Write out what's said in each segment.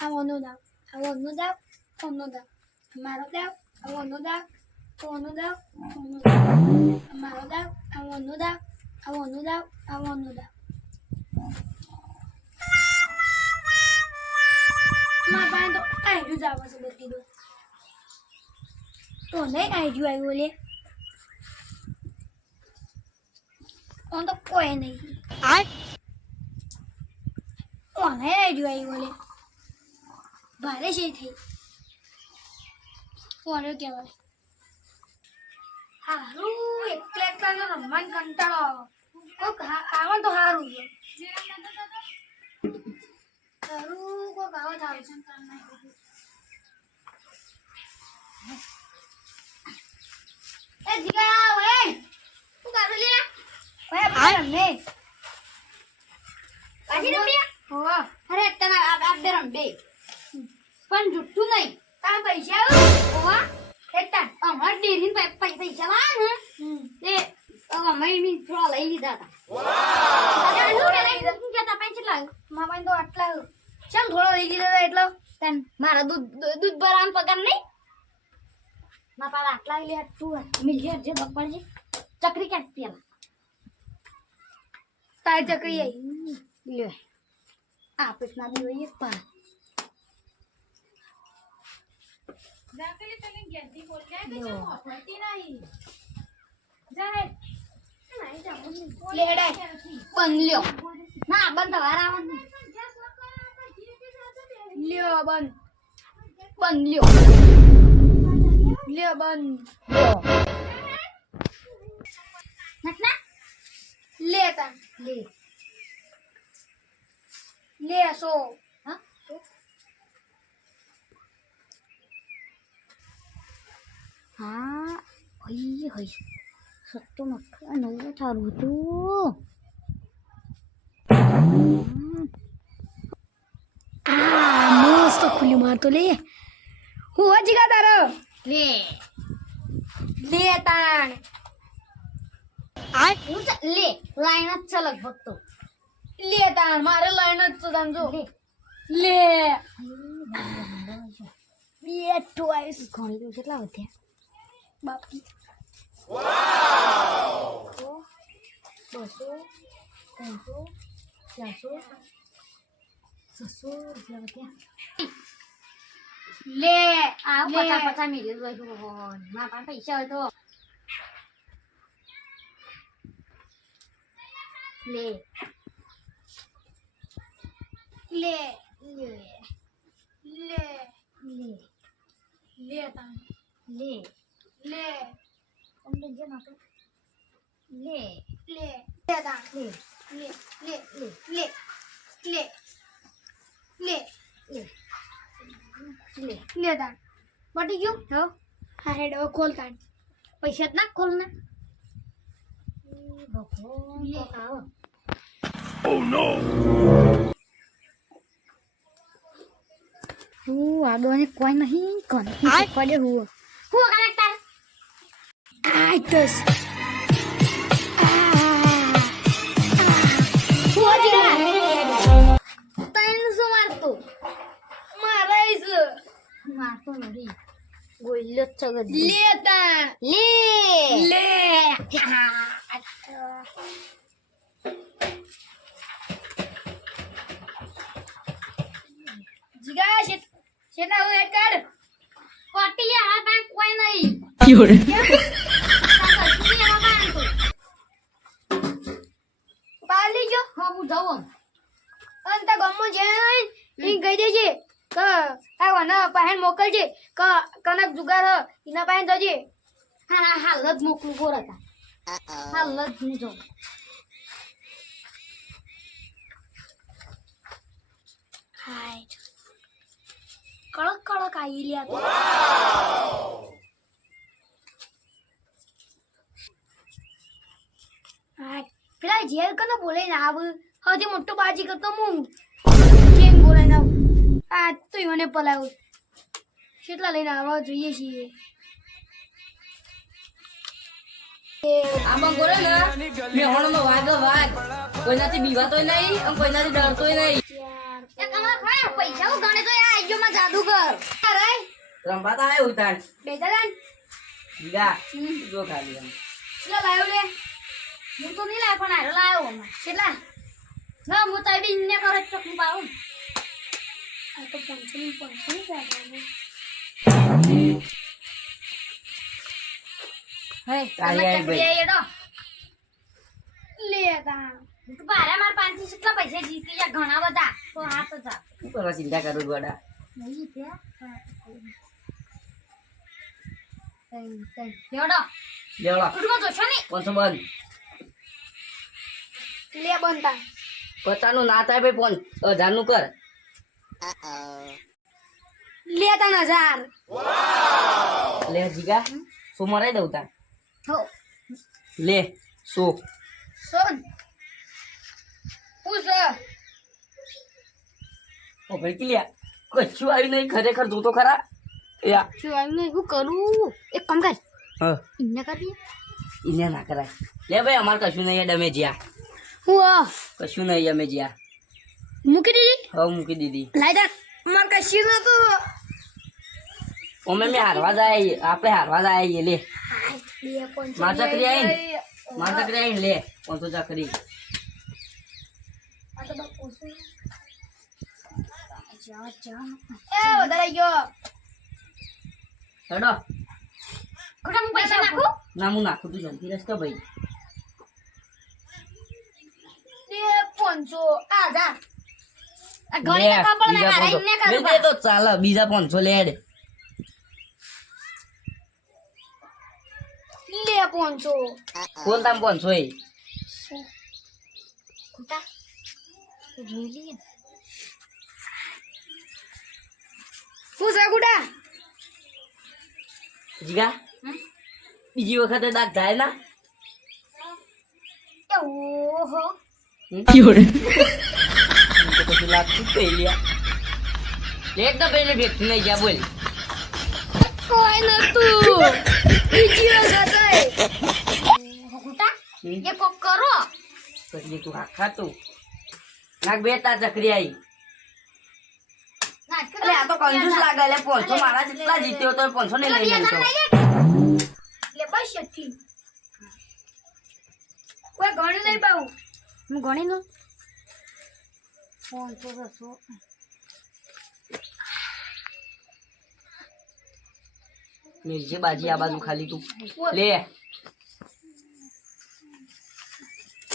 I want no doubt. I want no doubt. Oh no doubt. Amaro doubt. I want no doubt. Oh no doubt. Oh no doubt. Amaro doubt. I want no doubt. I want no doubt. I want no doubt. મારા પાસે તો આઈડ્યું જ આવે છે બધી તો તો નહીં આઈડ્યું આવ્યું લે તો કોઈ નહીં ઓને આઈડ્યું આવ્યું લે ભારે છે થઈ ઓને કહેવાય હારું એકલા એકલા રમવાનું કંટાળો આવે તો સારું છે સારું કોઈ ગાવ થાય છે એ જીગા ઓય તું કાઢ લે ઓય આ મે કાજી રમ્યા હો અરે તને આ બે રમ બે પણ જુઠ્ઠું નહીં તા પૈસા ઓવા એટલા અમાર ડેરીન પૈસા લા ને તે અમાર મી થોડા લઈ લીધા હતા વાવ અરે હું લઈ લીધા કે તા પૈસા લાવ મામા તો આટલા ચમ થોડા લઈ લીધા એટલો તન મારા દૂધ ભરાન પગાર નહીં ના પાલા આટલા લે તું મિલિયર જે બક પડજે ચકરી કે પેલા તાર ચકરી આઈ લે આ પેટના દીવે એક પા જાકલી તને ગેંદી બોલ જાય કે ચમ હોતી નહીં જાય નહીં જામું લેડે બંલ્યો ના બંધ વારાવન લ્યો બંલ્યો લ્યો બંધ નટના લે તા લે સો હા હા હઈ હઈ સત્તો મક્કા નવ થારું તો મસ્ત ખુલ્લી મારતો લે હું હજી કા તારો લે લે તાણ આ હું લે લાઈન જ છે લગભગ તો લે તાણ મારે લાઈન જ છે સમજો લે બે ટ્વાઇસ ઘણી તો કેટલા વધ્યા બાપી વાવ 200 300 400 600 રૂપિયા વધ્યા લે આ 50 મિલી જોઈ ના પણ પૈસા હોય તો લે લે લે લે લે લે તા લે લે અમને જે નાખો લે લે લે તા લે લે લે લે લે લે લે લે લે તા પટી ગયું હો હા હેડ ખોલ તા પૈસા જ ના ખોલ ને લે આવો Oh no! આગળ કોઈ નહીં કોણ પડે હું કલેક્ટર આ દસ મારતો મારાઈસ મારતો નથી ગોલ્યો ચગદ લેતા લે જીગા શેના હું હેડ કાઢ કોટી આ બેંક કોઈ નહીં યોરે પાલી જો હા હું જાઉં અંત ગમો જે ઈ ગઈ દેજે ક આ વના પહેન મોકલજે ક કનક જુગાર ઈના પહેન જજે હા હાલ જ મોકલું ગોરતા હાલ જ ની જો હાય કડક કડક આવી લ્યા હા પેલા જેલ કને બોલે ને આવ હજી મોટો બાજી કરતો હું કેમ બોલે ના આ તો ઈવને પલાવ કેટલા લઈને આવવા જોઈએ છીએ આમાં બોલે ને મેહોણનો વાગો વાગ કોઈનાથી બીવાતોય નહીં અને કોઈનાથી ડરતોય નહીં એ કમા ખા પૈસા ગણે તો આ રંભાતા આવ્યો ઉતાર બેટા લાન જીગા જો ખાલી એમ કેટલા લાવ્યો લે હું તો નહીં લાવ્યો પણ આરો લાવ્યો હમણાં કેટલા ના હું તો બી ઇન્ને કરે ચોકનું પાવું આ તો 500 લાવવાનું હે તારી આઈ ભાઈ. લે તા તું બારે માર 500 કેટલા પૈસા જીતી જા ઘણા બધા તો હાથ જા શું કરવા ચિંતા કરું ગોડા નહીં ત્યાં લેવડો લેવડો ઉઠમાં જોશો નહીં 500 બંધ લે બનતા 50 નું ના થાય ભાઈ 1000 નું કર લે 3000 લે જીગા સો મરાઈ દઉં તાર હો લે સો સોન પૂછ ઓ ભાઈ કિલ્યા કચ્છું આવ્યું નહીં ખરેખર તું તો ખરા યા શું આવ્યું નહીં હું કરું એક કામ કર હા ઇન્ને કરી ઇને ના કરાય લે ભાઈ અમાર કશું નહીં ડમે જ્યા હું કશું નહીં અમે જ્યા મૂકી દીધી હવે મૂકી દીધી લાઈ દે માર કશી નતું અમે મેં હારવા જાય આપણે હારવા જાય લે લે કોણ માર ચકરી આઈને માર ચકરી આઈને લે 500 ચકરી આ તો બહુ ઓછું જા એ વધારે ગયો હેડો ખોટા હું પૈસા નાખું ના હું નાખું તું જલ્દી રસ્તો ભાઈ લે 500 આ જા આ લે, ઘણી ના કપડ ના બીજા કાઢા 500. ઇન્ને લે કરું દે તો ચાલે બીજા 500 લે હેડ લે 500 કોણ તામ 500 એ ખોટા જોઈ લઈએ હું છે ગુડા જીગા બીજી વખતે દાંત જાય ના ઓહો તો કશું લાગતું જ નહીં લ્યા લેટ તો પેલી ભેગતું નહીં ગયા બોલ કોઈ નતું બીજી વખત ગુડા એ કોક કરો પછી તું હા ખાતું નાક બે તાર ચકરી આવી અલે આ તો કંજૂસ લાગે લે 500 મારા જેટલા જીત્યો તો 500 ને લઈ લેતો લે બસ એટલી કોઈ ગણી નહીં પાઉં હું ગણી નું 500 મિર્ચી બાજી આ બાજુ ખાલી તું લે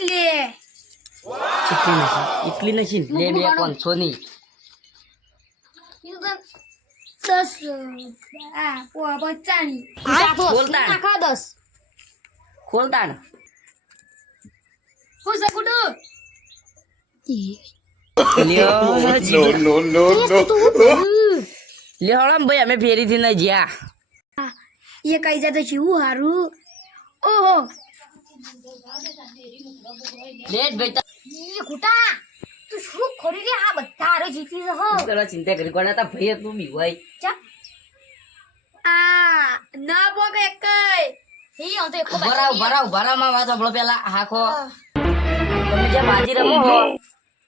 લે એટલી નથી લે બે 500 ની 10 આ 50 બોલતા. નાખા 10 ખોલતા ને હું સકુડુ લ્યો No, no, no, no. લ્યો હળમ ભાઈ અમે ફેરીથી ન જ્યા એ કઈ જા તો જીવું હારું ઓહો લેટ ભાઈ એ કુટા તું શું ખોરી રે આ બધા હારે જીતી છે હો તારા ચિંતા કરી કોના તા ભાઈ તું બી હોય ચા આ ના બોગ એક હી હું તો એક ભરાવ માં વાત સાંભળો પેલા હાખો તમે જે બાજી રમો હો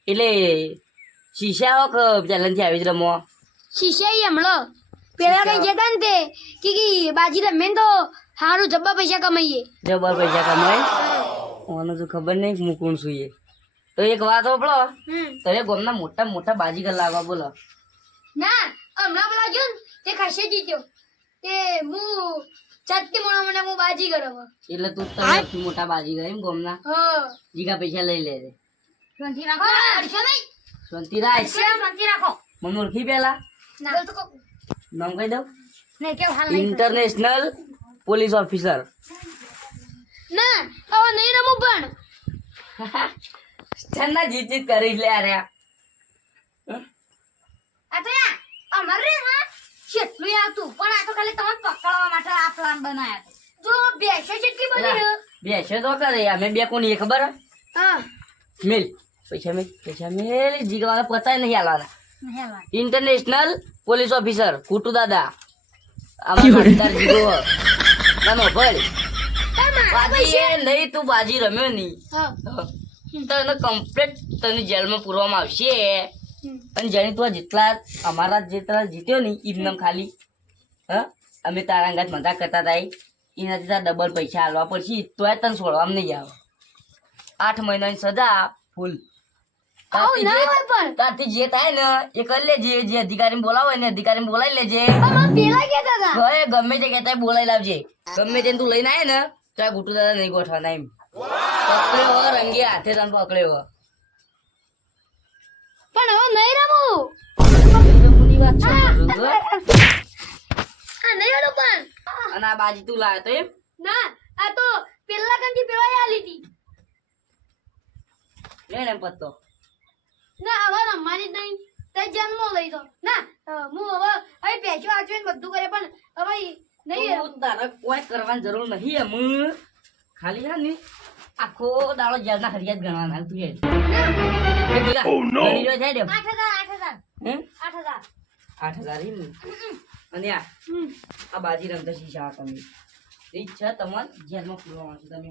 એટલે શીશા હો કે ચેલેન્જ થી આવી જ રમો શીશાઈ હમણો પેલા કઈ જતા ને તે કે બાજી રમે તો હારું જબ્બા પૈસા કમાઈએ જબર પૈસા કમાય ઓનો તો ખબર નહીં હું કોણ છું એ તો એક વાત સાંભળો તમે ગામના મોટા મોટા બાજીગર લાવવા બોલો ના હમણાં પેલા જો ને તે ખાસે જીત્યો તે હું ચાતી મોણા મને હું બાજી કરો એટલે તું સૌથી મોટા બાજીગર એમ ગામના હ જીગા પૈસા લઈ લે રે શાંતિ રાખો અડશો નહીં શાંતિ રાખ શાંતિ રાખો મને ઓળખી પેલા ના તો નામ કહી દઉં ને કેવ હાલ નહીં ઇન્ટરનેશનલ પોલીસ ઓફિસર ના હવે નહીં રમું પણ ચન્ના જીત કરી લે અરે આ તો યા અમારે હા કેટલું આવતું પણ આ તો ખાલી તમને પકડવા માટે આ પ્લાન બનાયા જો બેસે જેટલી બની હે બેસે તો કરે અમે બે કોની એ ખબર હે? હા મિલ પૈસા મેલ જીગવાના પતાય નહીં હાલવાના હેવા ઇન્ટરનેશનલ પોલીસ ઓફિસર કુટુ દાદા આમાં સાથીદાર જીગો નાનો ભાઈ બાજી એ નહીં તું બાજી રમ્યો નહીં હા તને કમ્પ્લીટ તને જેલમાં પૂરવામાં આવશે અને જેની તું જેટલા અમારા જેટલા જીત્યો નહીં એમને ખાલી હા અમે તારા અંગાત મજાક કરતા હતા એનાથી તાર ડબલ પૈસા આલવા પડશે તોય તને છોડવામાં નહીં આવે 8 મહિનાની સજા ફૂલ આવું ના હોય પણ તારથી જે થાય ને એ કરી લેજે જે અધિકારીને બોલાવો હોય ને અધિકારીને બોલાવી લેજે પણ મને પેલા કહેતા હતા હવે ગમે તે કહેતા હોય બોલાવી લાવજે ગમે તેને તું લઈને આવે ને તો આ ગુટુ દાદા નહીં ગોઠવાના એમ પકડ્યો હો રંગે હાથે તને પકડ્યો હો પણ હવે નહીં રમું મુની વાત છે કરું તો. આ નહીં રમું પણ અને આ બાજી તું લાવ્યો તો એમ ના આ તો પેલા કંથી પેલા આલી હતી લે ને એમ પત્તો ના હવે રમવાની જ નહીં તે જન્મ લઈ દો ના હું હવે પૈસો વાંચવીને બધું કરે પણ હવે નહીં તું તારે કોઈ કરવાની જરૂર નહીં એમ ખાલી હા ને આખો દાડો જેલના હરિયાત ગણવાના તું એ ગણી રહ્યો છે ડેમ 8,000 હમ 8,000 8,000 એમ ને? અને આ બાજી રમતા શીશા તમે ઈચ્છા તમારે જેલમાં પૂરવા માંગો તમે